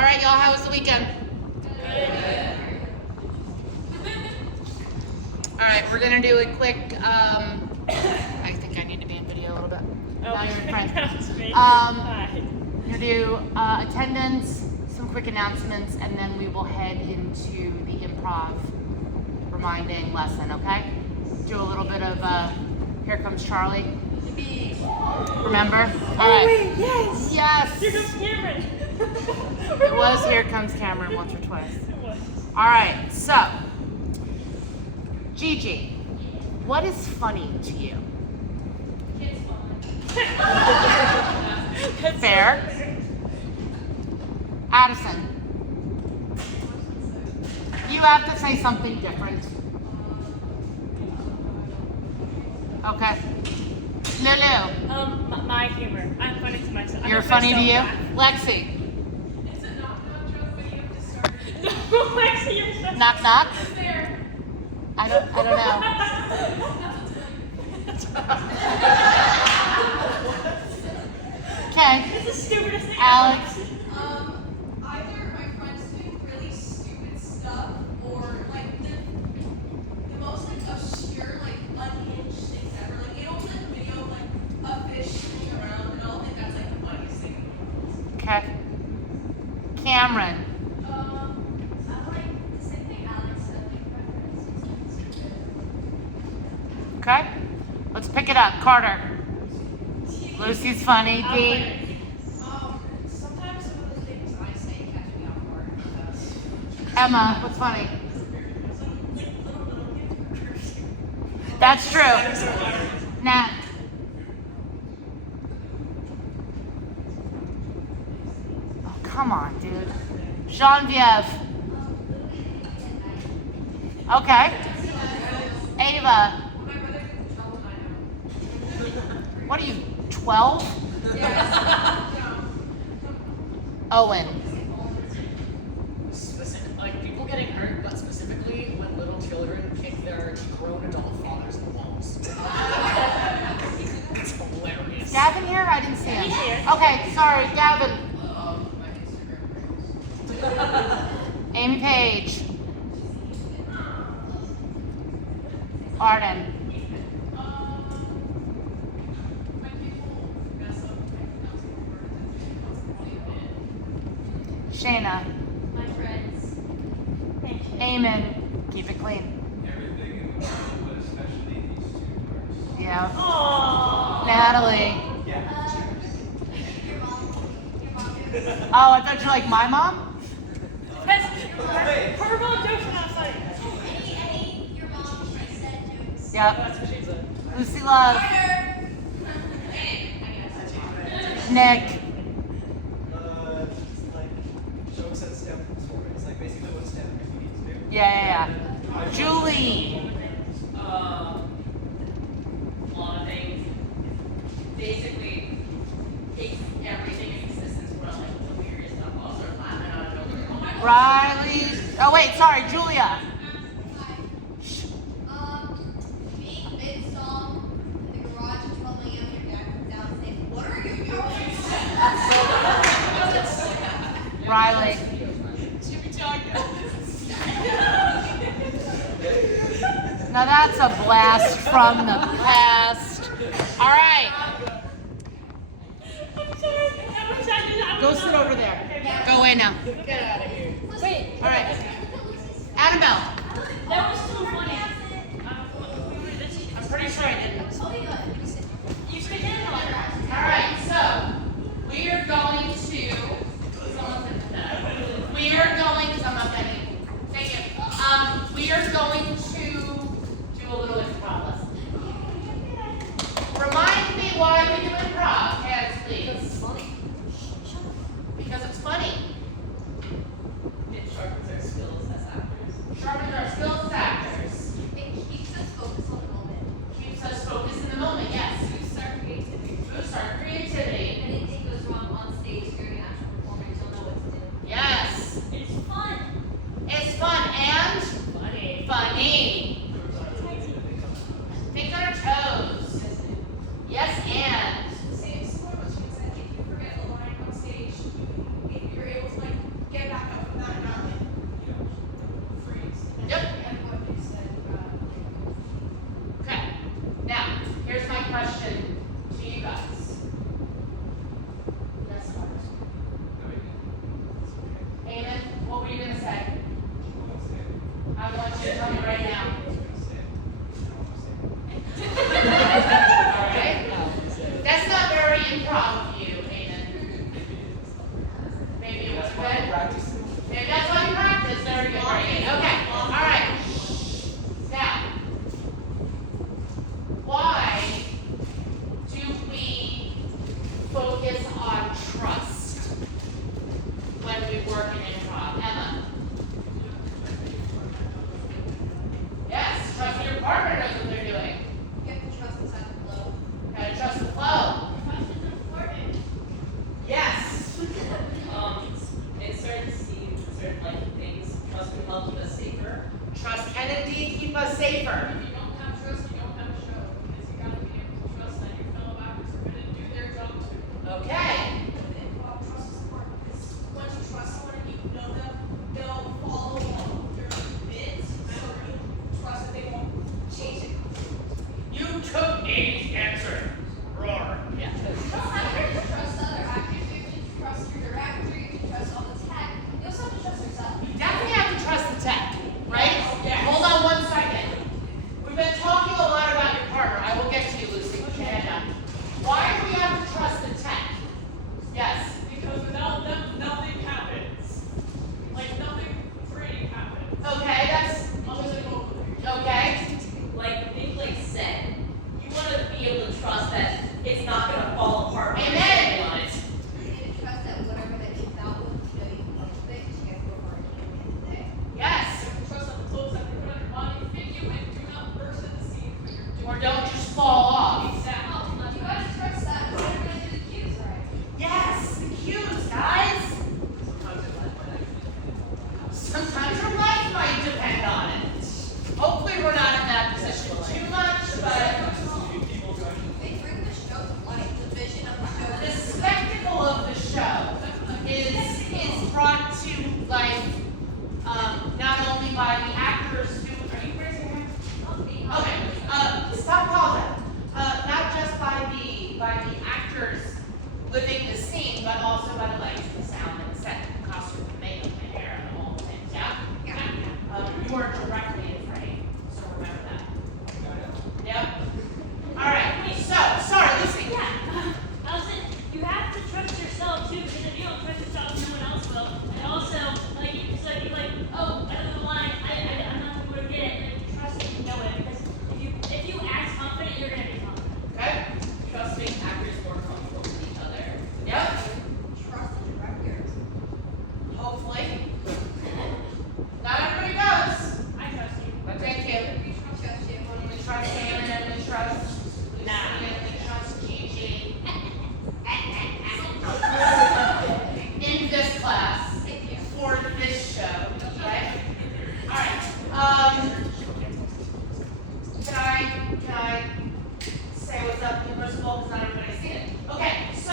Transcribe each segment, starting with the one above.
All right, y'all, how was the weekend? All right, we're gonna do a quick, I think I need to be in video a little bit. Now you're in front. Hi. We're gonna do attendance, some quick announcements, and then we will head into the improv reminding lesson, okay? Do a little bit of Here Comes Charlie. Remember? All right. Wait, yes. Yes. Here comes Cameron. It was Here Comes Cameron once or twice. It was. All right, so, Gigi, what is funny to you? It's fun. Fair. Addison, you have to say something different. Okay. Lulu, My humor. I'm funny to myself. you're funny to you? Lexi, It's a knock-knock joke, but you have to start. No, Lexi, you're so. knock knock. It's there. I don't know. Okay, It's the stupidest thing Alex. Either my friends doing really stupid stuff, or like the most like obscure, like unhinged things ever. Like you don't like a video of like a fish swimming around, and I'll think that's like the funniest thing in the world. Okay. Cameron, I like the same thing Alex said. okay? Let's pick it up. Carter. Lucy's funny. Dee. Sometimes some of the things I say catch me off guard because Emma, what's funny? That's true. Nat. Oh, come on, dude. Genevieve. Okay. Ava. What are you, 12? Owen. Like people getting hurt, but specifically when little children kick their grown adult fathers in the balls. It's hilarious. Gavin here? I didn't see him. He's here. Okay, sorry, Gavin. My Instagram Amy Page. Arden. Shayna. my friends. Thank you. Eamon. Keep it clean. Everything in the world, but especially these two words. Yeah. Aww. Natalie. Oh, I thought you were like my mom? That's her mom jokes are not funny. Your mom, she said jokes. Yep. That's what she said. Lucy Love. Nick. Just like jokes that stem from stories, like basically what stand needs to do. Yeah. Julie. A lot of things. Basically, takes everything in existence from like the weirdest stuff. I'll start laughing at a joke. Oh my god. Riley. Oh, wait, sorry, Julia. Being mid-song in the garage at 12 a.m. and your dad comes out and says, "What are you doing?" Riley. Now that's a blast from the past. All right. I'm sorry. Go sit over there. Go away now. Get out of here. Wait. All right. Annabelle. That was so funny. I'm pretty sure I didn't. You should get it on. All right, so we are going to. We are going. I'm not Benny. Thank you. We are going to do a little improv lesson. Remind me why we do improv, Kaz, please. Because it's funny. It sharpens our skills as actors. Sharpens our skills as actors. It keeps us focused on the moment. Keeps us focused in the moment. Yes. Boosts our creativity. Boosts our creativity. Anything goes wrong on keep us safer. If you don't have trust, you don't have a show. Because you gotta be able to trust that your fellow actors are gonna do their job too. Okay. With improv, trust is important because once you trust someone and you know them, they'll follow along their bits. So you trust that they won't change it. You took Amy's answer. Roar. Yeah. You don't have to trust other actors. You can trust your director. You can trust all the tech. You also have to trust yourself. You definitely have to trust the tech, right? Yes. Hold on 1 second. We've been talking a lot about your partner. I will get to you, Lucy. Put your hand down. Why do we have to trust the tech? Yes. Because without them, nothing happens. Like nothing great happens. Okay, that's Other than over okay. Like Nick said, you want to be able to trust that it's not going to fall apart. when Amen. you're sitting on it. You need to trust that whatever that is out with, you know you can love it because you guys work hard at the end of the day. Yes. You can trust that the clothes that they put on your body fit you and do not burst at the seams when you're doing Or don't just fall off. exactly. You gotta trust that whatever that is the cues, right? Yes, the cues, guys. Sometimes your life might depend on it. Hopefully we're not in that position too much, but They bring the show to life, the vision of the show. the spectacle of the show is brought to life not only by the actors who are you raising your hand? Okay, stop calling them. Not just by the actors living the scene, but also by the lights and the sound and the set, the costume, the makeup, the hair, and all the things. Yeah. You are directly in frame, so remember that. Yep. All right. So sorry, Lucy. Yeah. Allison, you have to trust yourself too, because if you don't trust yourself, no one else will. And also, like you said, you're like, oh, I don't know why, I'm not going to get it. Like, trust that you know it, because if you act confident, you're going to be confident. Okay. Trusting actors more comfortable with each other. Yep. Trust the directors. Hopefully. Not everybody does. I trust you. But thank you. We trust you. We trust Damon and we trust Lucy and we trust Gigi. In this class. For this show. Okay? Alright. Can I say what's up in first of all, because not everybody's seen it. Okay, so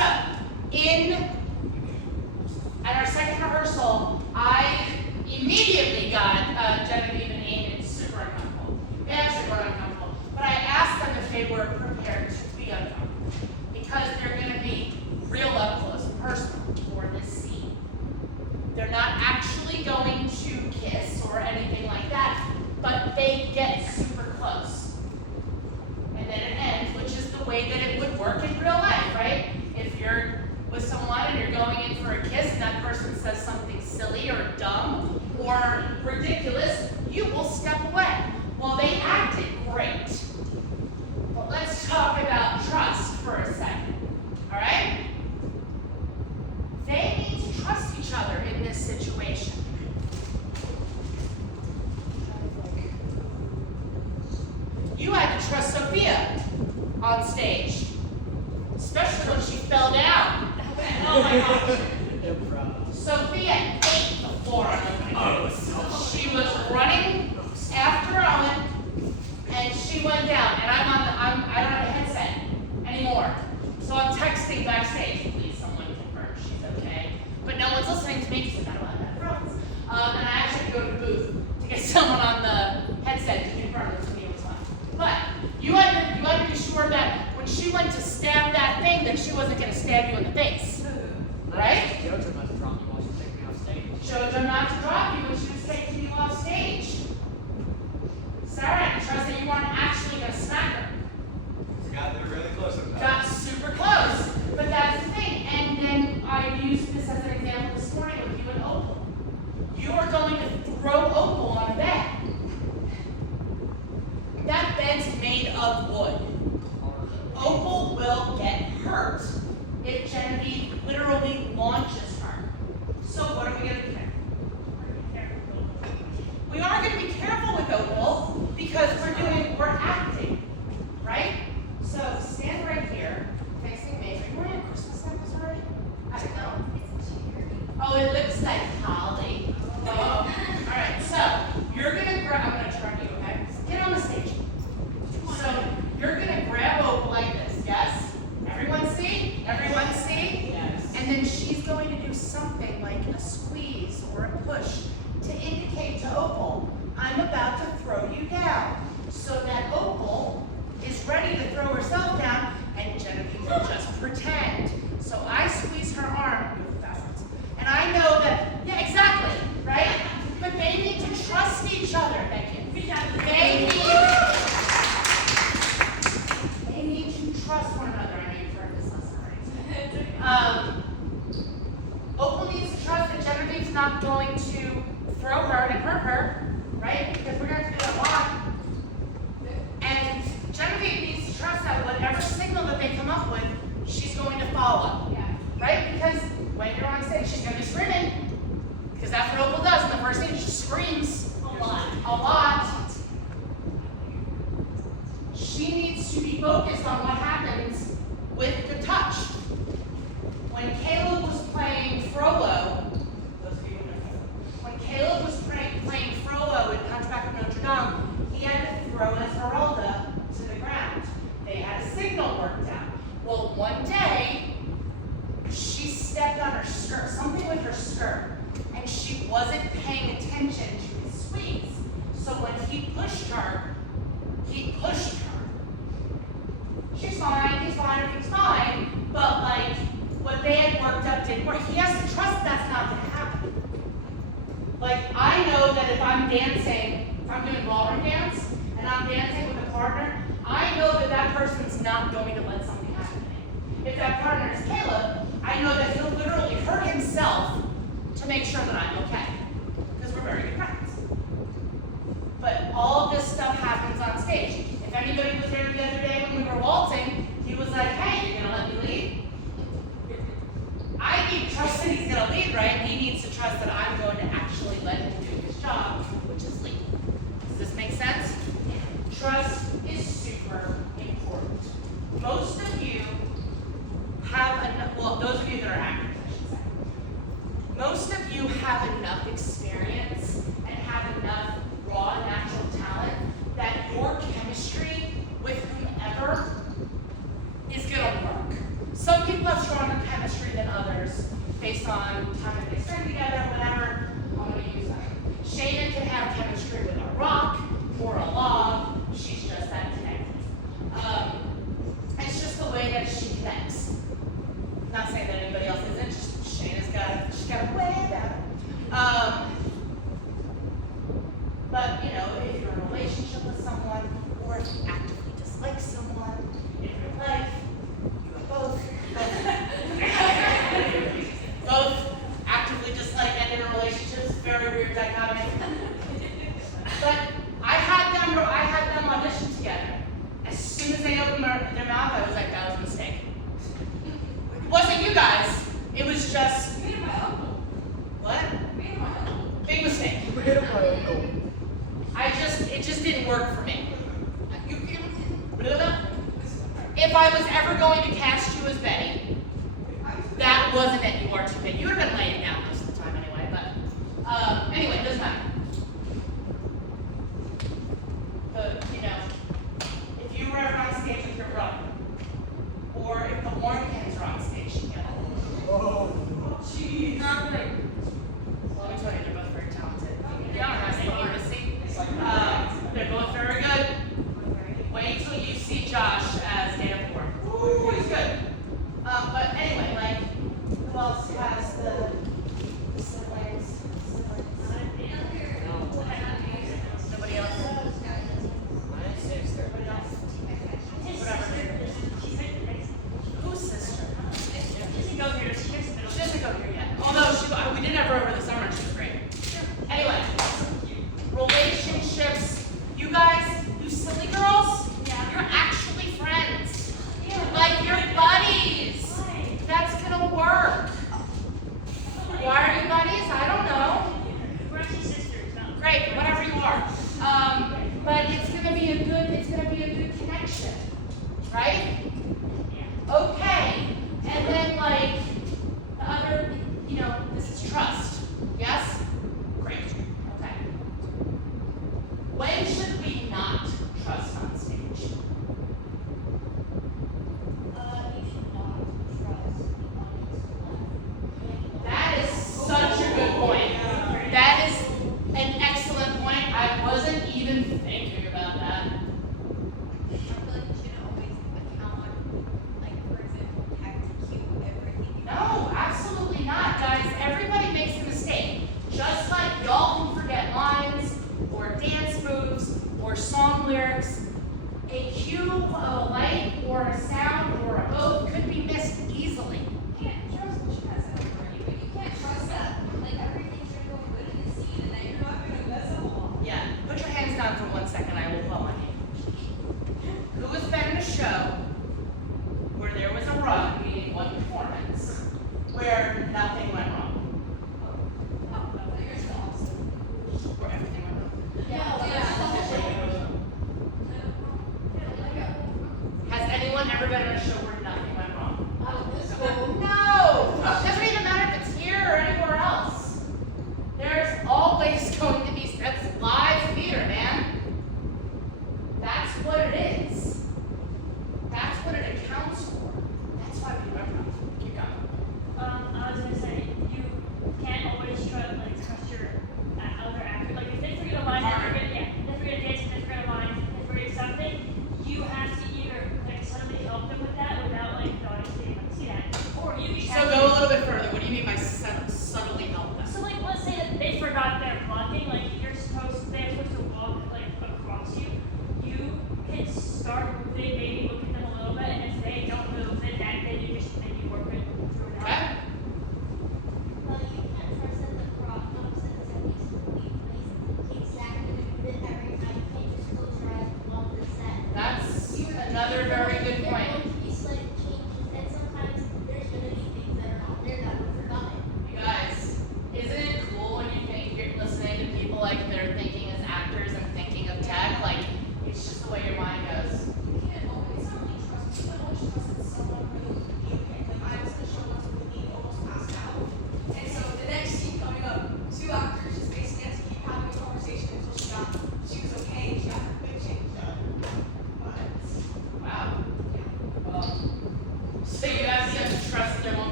at our second rehearsal, I immediately got Genevieve and Amy super uncomfortable. They actually were uncomfortable. But I asked them if they were prepared to be uncomfortable. Because they're going to be real up close and personal for this scene. They're not actually going to kiss or anything like that, but they get super close. And then it ends, which is the way that it would work in real life, right? If you're with someone and you're going in for a kiss and that person says something silly or dumb or ridiculous, you will step away. Well, they acted great. But let's talk about trust for a second, all right? They need to trust each other in this situation. You had to trust Sophia on stage, especially when she fell down. Oh my gosh. Improv. Sophia ate the floor. She was running after Owen, and she went down. And I don't have a headset anymore, so I'm texting backstage. Please, someone confirm she's okay. But no one's listening to me because I'm not allowed to have phones. And I actually had to go to the booth to get someone on the headset to confirm that Sophia was fine. But you had to be sure that when she went to stab that thing, that she wasn't going to stab you in the face, right? Jojo must drop you while she's taking me off stage. Jojo not to drop you when she was taking you off stage. Sarah, I trust that you weren't actually going to smack her. Forgot they were really close with that. Got super close. But that's the thing. And then I used this as an example this morning with you and Opal. You are going to throw Opal on a bed. That bed's made of wood. Opal will get hurt if Genevieve going to do something like a squeeze or a push to indicate to Opal, I'm about to throw you down, so that Opal is ready to throw herself down and Genevieve will just pretend. So I squeeze her arm with backwards. And I know that, yeah, exactly, right? But they need to trust each other. Thank you. They need to trust one another. I know you've heard this lesson already. Opal needs to trust that Genevieve's not going to throw her and hurt her, right? Because we're going to do that a lot. And Genevieve needs to trust that whatever signal that they come up with, she's going to follow. Yeah. Right? Because when you're on stage, she's going to be screaming. Because that's what Opal does in the first scene. She screams A lot. a lot. She needs to be focused on what happens with the touch. When Caleb was playing Frollo, playing Frollo in Hunchback of Notre Dame, he had to throw Esmeralda to the ground. They had a signal worked out. Well, one day, she stepped on her skirt, something with her skirt, and she wasn't paying attention to his squeeze. So when he pushed her, She's fine, he's fine, everything's fine, but like, what they had worked up didn't work. He has to trust that's not gonna happen. Like, I know that if I'm dancing, if I'm doing ballroom dance, and I'm dancing with a partner, I know that that person's not going to let something happen to me. If that partner is Caleb, I know that he'll literally hurt himself to make sure that I'm okay. Because we're very good friends. But all of this stuff happens on stage. If anybody was there the other day when we were waltzing, he was like, hey, you're gonna let me lead? I need to trust that he's gonna lead, right? He needs to trust that I'm going to actually let him do his job, which is lead. Does this make sense? Trust is super important. Most of you have enough, well, those of you that are actors, I should say. Most of you have enough experience and have enough raw natural talent that your chemistry with whomever is gonna work. Some people have stronger chemistry than others based on time that they spend together, whatever. I'm gonna use that. Shayna can have chemistry with a rock or a log. She's just that connected. It's just the way that she connects. Not saying that anybody else isn't, just Shayna's got a way better. But you know, if you're in a relationship with someone, or if you actively dislike someone in your life, you are both actively dislike and in a relationship. It's a very weird dichotomy. But I had them audition together. As soon as they opened their mouth, I was like, that was a mistake. It wasn't you guys. It was just Me and my uncle. what? Me and my uncle. Big mistake. It just didn't work for me. If I was ever going to cast you as Betty, that wasn't it. You are too big. You would have been laying down most of the time anyway, but anyway, it doesn't matter. But, you know, if you were ever on stage with your brother, or if the Warrenkins are on stage together. Oh, jeez. Not great. Let me tell you, they're both very talented. You don't have any artistry. They're both very good. Wait till you see Josh as Davenport. Ooh, he's good. But anyway, like, who else has the siblings? Nobody else? Nobody else? Whatever. Whose sister? She doesn't go here. She doesn't go here yet. Although we did have her over the summer and she was great. Anyway, relationships. You guys, you silly girls, you're actually friends. Like, you're buddies. That's gonna work.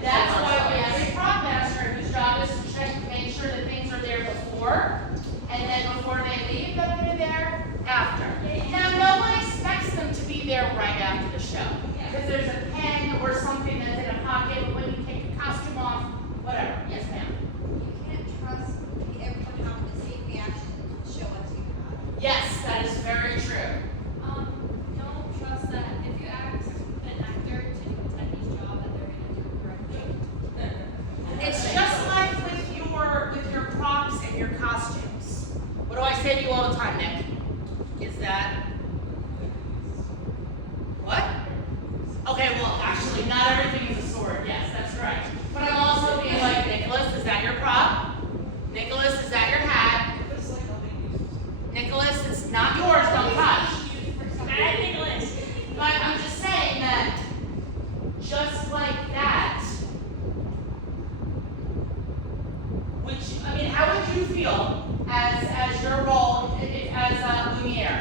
That's why we have a prop master whose job is to check, make sure that things are there before, and then before they leave, that they're there after. Now, no one expects them to be there right after the show, because there's a pen or something that's in a pocket when you take the costume off, whatever. Yes, ma'am. You can't trust everyone having the same reaction to the show as you have. Yes, that is very true. Don't trust that if you ask an actor to do a Tenny's job that they're gonna do it correctly. It's just like with your props and your costumes. What do I say to you all the time, Nick? Is that what? Okay, well, actually, not everything is a sword. Yes, that's correct. But I'm also being like, Nicholas, is that your prop? Nicholas, is that your hat? Nicholas, it's not yours. Don't touch. Bad Nicholas. But I'm just saying that, just like that, how would you feel as your role as Lumiere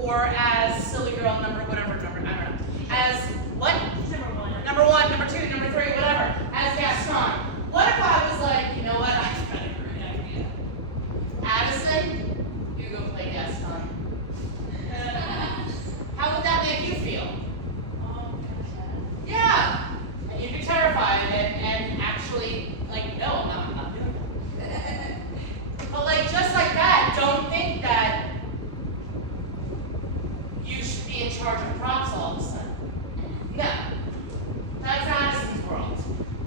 or as Silly Girl number, whatever number, I don't know, as what? Number one, number two, number three, whatever, as Gaston. What if I was like, you know what, I've got a great idea. Addison, you go play Gaston. How would that make you feel? Yeah. And you'd be terrified of it and actually, like, no, I'm not doing it. But like, just like that, don't think that you should be in charge of props all of a sudden. No. That's Addison's world.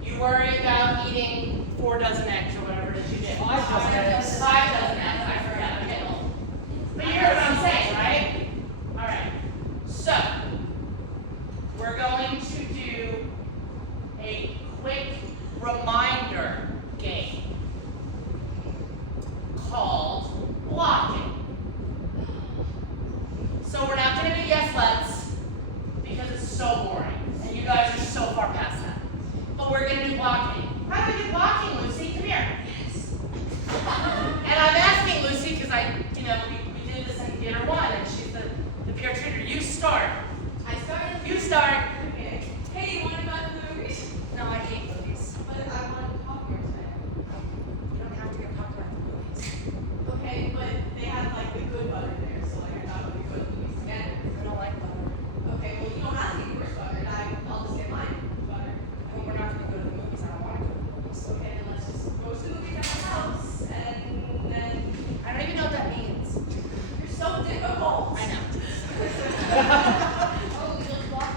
You worry about eating 4 dozen eggs or whatever it is you did. 5 dozen eggs. 5 dozen eggs, I forgot, I'm getting old. But you hear what I'm saying, right? Alright. So, we're going to do a quick reminder game called blocking. So we're not going to do yes let's because it's so boring and you guys are so far past that. But we're going to do blocking. How do we do blocking, Lucy? Come here. Yes. And I'm asking Lucy because we did this in theater 1 and she's the peer tutor. You start. I started. You start. Okay. Hey, you want to go to the movies? No, I hate movies. But I want to talk here today. You don't have to get talked about the movies. Okay, but they had like the good butter there, so like I thought we could go to the movies together. I don't like butter. Okay, well you don't have to get yours buttered. I'll just get mine buttered. Well, we're not going to go to the movies. I don't want to go to the movies. Okay, then let's just go to the movies at my house, and then I don't even know what that means. you're so difficult. I know. Oh, we just walk.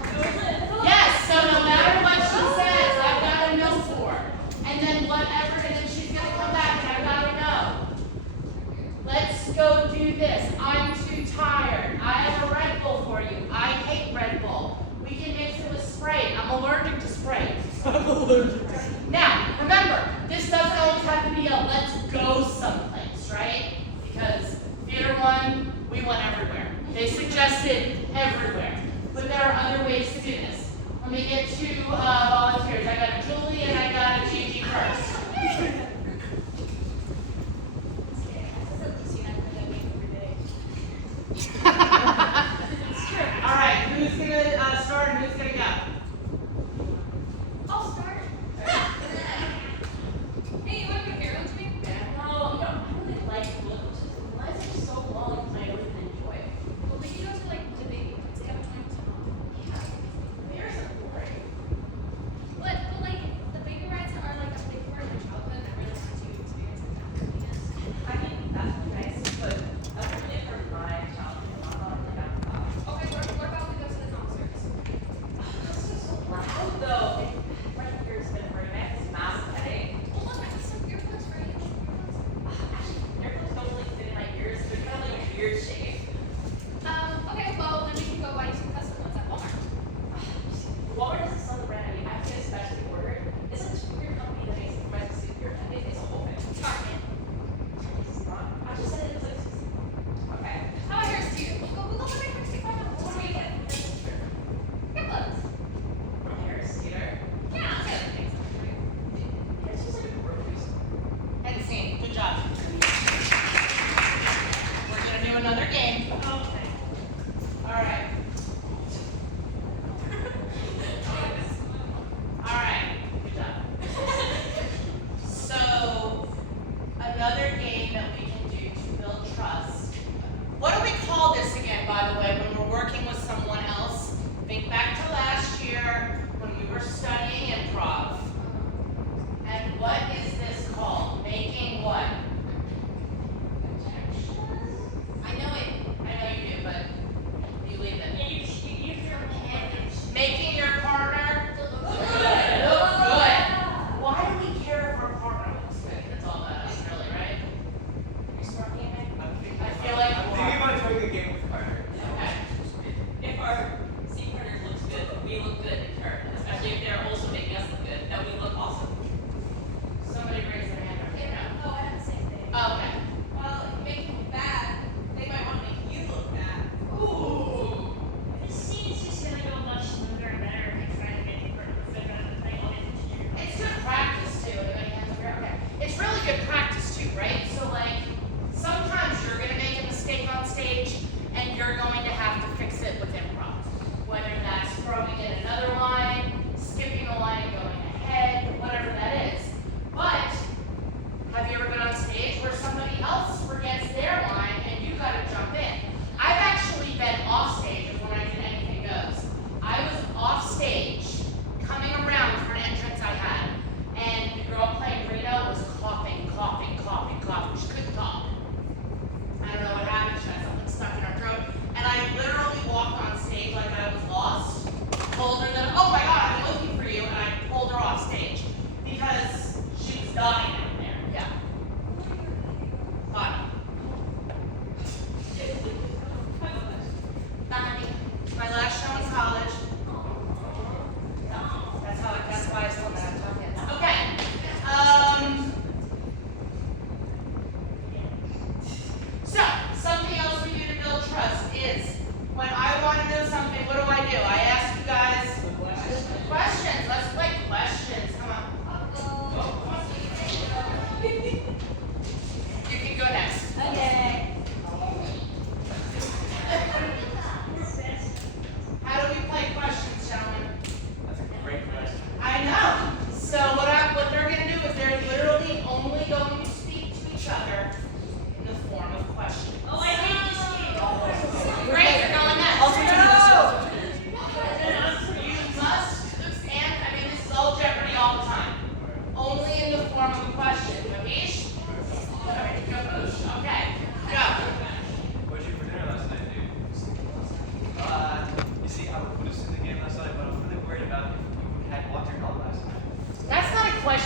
Yes, so no matter what she says, I've got to know for her. And then whatever, and then she's going to come back and I've got to know. Let's go do this. I'm too tired. I have a Red Bull for you. I hate Red Bull. We can mix it with Sprite. I'm allergic to Sprite. Now, remember, this doesn't always have to be a let's go someplace, right? Because theater 1, we went everywhere. They suggested everywhere. But there are other ways to do this. Let me get 2 volunteers. I got a Julie and I got a Gigi first. All right, who's gonna start and who's gonna go? I'll start.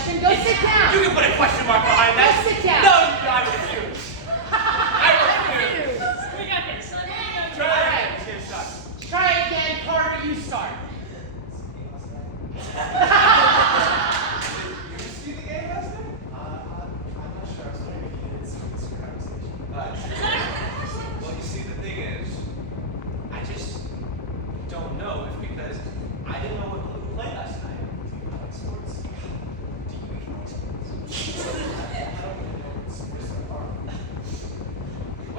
question, go sit down. You can put a question mark behind that. Go sit down. No, I refuse. I refuse. We got this. Try All right. it. Get stuck. Try again, Carter, you start. You see the game last night? I'm not sure. I was wondering if you did some conversation. Well, you see, the thing is, I just don't know if because I didn't know who played last night. Do you like sports? Do you even like sports? I don't really know sports so far.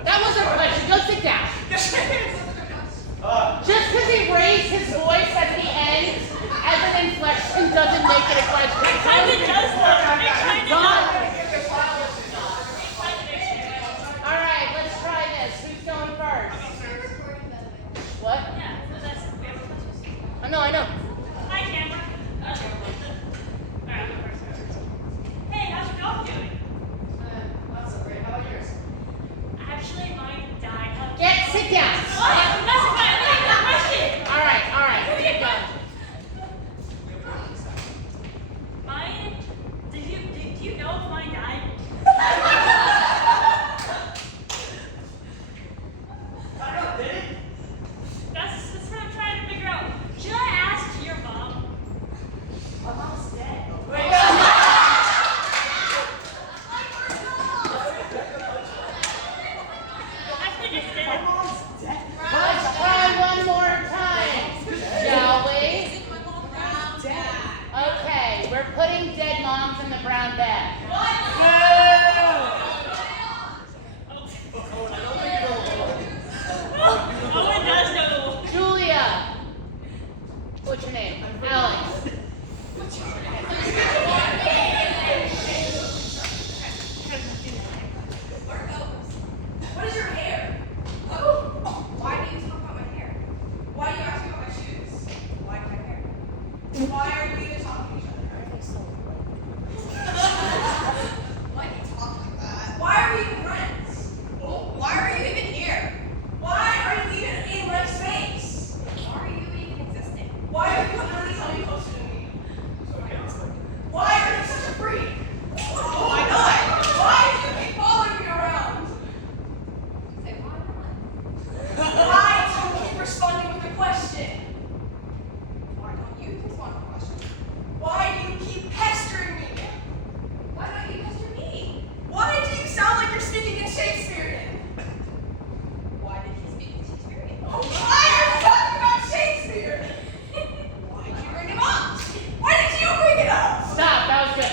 That was a question, go sit down. Just because he raised his voice at the end as an inflection doesn't make it a question. It kind of does though. It kind of does. All right, let's try this. Who's going first? What? Yeah, so that's I know. Hi, camera. Alright, I'll go first. Hey, how's your dog doing? Not so great. How about yours? Actually, mine died. Sit down. What? That's fine. I didn't get the question. All right, keep going. Mine? Do you know if mine died? I don't know, did it? That's what I'm trying to figure out. Should I ask your mom? My mom's dead. Wait. I think it's dead. Let's try one more time, shall we? Okay, we're putting dead moms in the brown bag. Owen does know. Julia, what's your name? Alex. What is your hair? Oh, why do you talk about my hair? Why do you ask me about my shoes? Why my hair? Why are we even talking to each other? Why do you talk like that? Why are we even friends? Why are you even here? Why are you even in my space? Why are you even existing? Why are you literally coming closer to me? Why are you such a freak? Oh my god! Why do you keep following me around? Say why not? Why do you keep responding with a question? Why don't you respond with a question? Why do you keep pestering me? Why don't you pester me? Why do you sound like you're speaking in Shakespearean? Why did he speak in Shakespearean? Why are you talking about Shakespeare? Why did you bring him up? Why did you bring it up? Stop, that was good.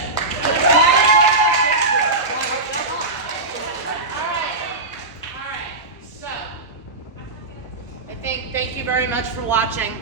All right, so thank you very much for watching.